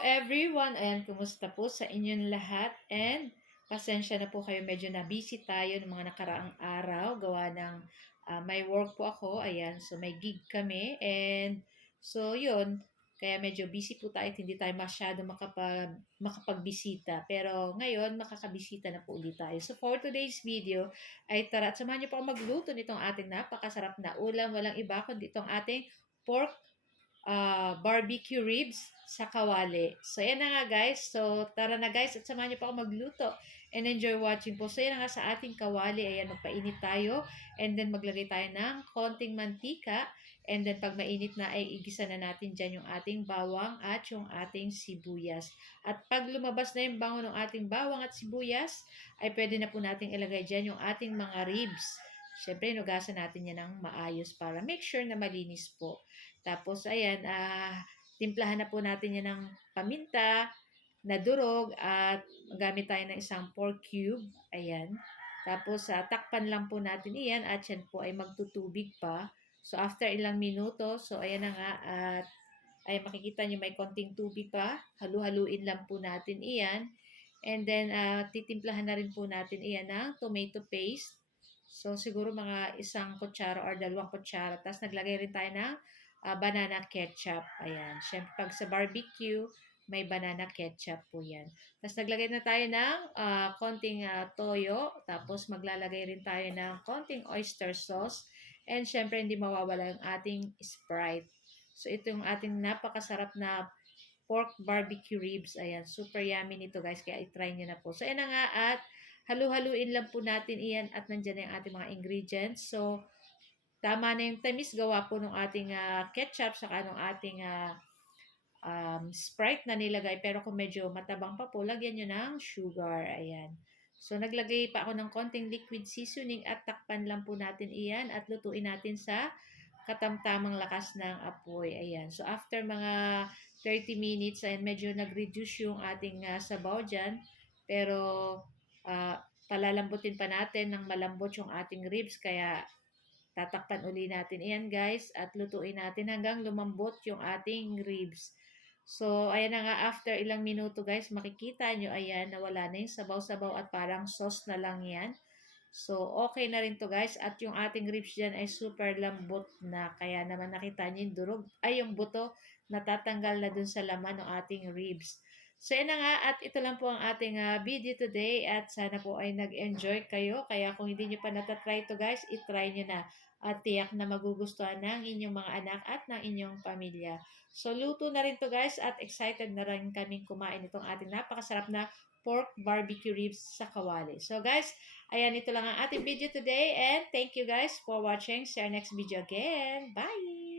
everyone! Ayan, kumusta po sa inyong lahat? And pasensya na po kayo, medyo na busy tayo ng mga nakaraang araw. Gawa ng may work po ako. Ayan, so may gig kami. And so yun, kaya medyo busy po tayo at hindi tayo masyado makapagbisita. Pero ngayon, makakabisita na po ulit tayo. So for today's video, ay tara at samahan niyo po ako magluto nitong ating napakasarap na ulam. Walang iba kundi itong ating pork barbecue ribs sa kawali. So, yan na nga guys. So, tara na guys at samahan niyo pa ako magluto and enjoy watching po. So, yan na nga sa ating kawali. Ayan, magpainit tayo and then maglagay tayo ng konting mantika and then pag mainit na ay igisa na natin dyan yung ating bawang at yung ating sibuyas. At pag lumabas na yung bango ng ating bawang at sibuyas, ay pwede na po natin ilagay dyan yung ating mga ribs. Siyempre, nugasan natin yan ng maayos para make sure na malinis po. Tapos, ayan, timplahan na po natin yan ng paminta na durog at gamit tayo ng isang pork cube. Ayan. Tapos, takpan lang po natin iyan at yan po ay magtutubig pa. So, after ilang minuto, so ayan na nga at ay makikita nyo may konting tubig pa. Halu-haluin lang po natin iyan. And then, titimplahan na rin po natin iyan ng tomato paste. So, siguro mga isang kutsara or 2 kutsara. Tapos, naglagay rin tayo ng banana ketchup. Ayan. Siyempre, pag sa barbecue, may banana ketchup po yan. Tapos, naglagay na tayo ng konting toyo. Tapos, maglalagay rin tayo ng konting oyster sauce. And, siyempre, hindi mawawala yung ating Sprite. So, ito yung ating napakasarap na pork barbecue ribs. Ayan. Super yummy nito, guys. Kaya, itry nyo na po. So, ayan na nga at halu-haluin lang po natin iyan at nandyan na yung ating mga ingredients. So, tama na yung tamis gawa po ng ating ketchup saka ng ating Sprite na nilagay. Pero kung medyo matabang pa po, lagyan nyo ng sugar. Ayan. So, naglagay pa ako ng konting liquid seasoning at takpan lang po natin iyan at lutuin natin sa katamtamang lakas ng apoy. Ayan. So, after mga 30 minutes, ayan, medyo nag-reduce yung ating sabaw dyan. Pero, palalambutin pa natin ng malambot yung ating ribs. Kaya, tatakpan uli natin. Ayan guys, at lutuin natin hanggang lumambot yung ating ribs. So, ayan na nga, after ilang minuto guys, makikita nyo, ayan, nawala na yung sabaw-sabaw at parang sauce na lang yan. So, okay na rin to guys. At yung ating ribs dyan ay super lambot na. Kaya naman nakita nyo yung durog, ay yung buto, natatanggal na dun sa laman ng ating ribs. So, yan na nga. At ito lang po ang ating video today. At sana po ay nag-enjoy kayo. Kaya kung hindi nyo pa natatry to guys, itry nyo na. At tiyak na magugustuhan ng inyong mga anak at ng inyong pamilya. So, luto na rin to guys. At excited na rin kaming kumain itong ating napakasarap na pork barbecue ribs sa kawali. So, guys, ayan, ito lang ang ating video today. And thank you guys for watching. See you next video again. Bye!